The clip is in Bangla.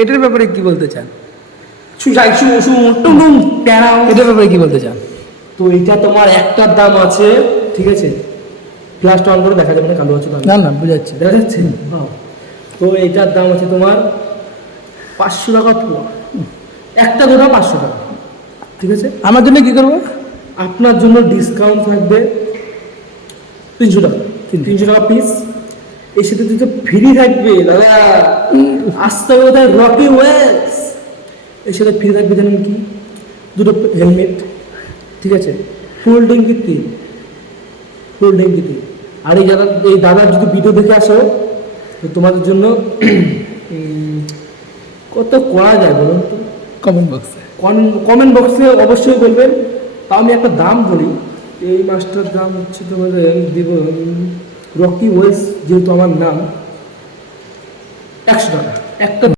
এটার ব্যাপারে কি বলতে চান? প্যারাও। এটার ব্যাপারে কি বলতে চান? তো এটা তোমার একটার দাম আছে, ঠিক আছে, ফ্ল্যাশটা অন করে দেখা যাবে না, কালো আছে না না বুঝাচ্ছি। দেখা যাচ্ছে। হ্যাঁ, তো এটার দাম আছে তোমার 500 টাকা পুরো, একটা দুটো 500 টাকা, ঠিক আছে। আমার জন্য কি করবো? আপনার জন্য ডিসকাউন্ট থাকবে 300 টাকা, 300 টাকা পিস। এর সাথে দুটো ফ্রি থাকবে দাদা, আসতে হবে কোথায়, রকি ওয়েলস। এর সাথে ফ্রি থাকবে জানেন কি, দুটো হেলমেট, ঠিক আছে, ফুল ট্যাঙ্কি তেল, ফুল ট্যাঙ্কি তেল। আর এই দাদার যদি ভিডিও দেখে আসো তো তোমাদের জন্য কত করা যায় বলুন তো, কমেন্ট বক্সে। কমেন্ট বক্সে অবশ্যই বলবেন। তাও আমি একটা দাম বলি, এই মাছটার দাম হচ্ছে তোমাদের দিব, রকি ওয়েলস যেহেতু আমার নাম, 100 টাকা একটা।